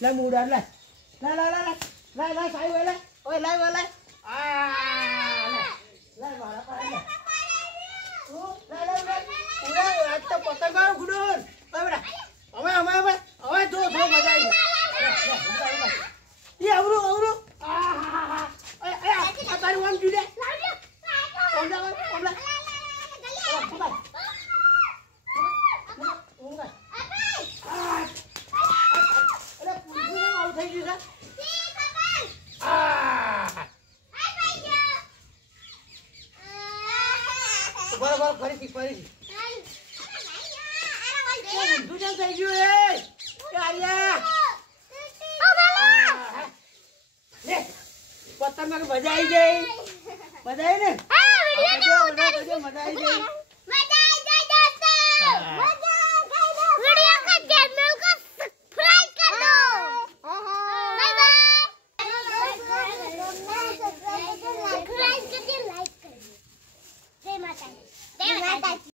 લે મુડા લે સાઈ લે ઓય લે આ લે મારા પાસે લે લે આજ તો પતંગ આવ ગુડોર ઓય બેટા હવે જો મજા આવી એ આવરું આ તારું આમ જુડે ઓમલા બરાબર ફરીથી ઊંધું જેમ થઈ ગયું લે પતંગ મજા આવી ગઈ મજા આવી ને મજા આવી ગઈ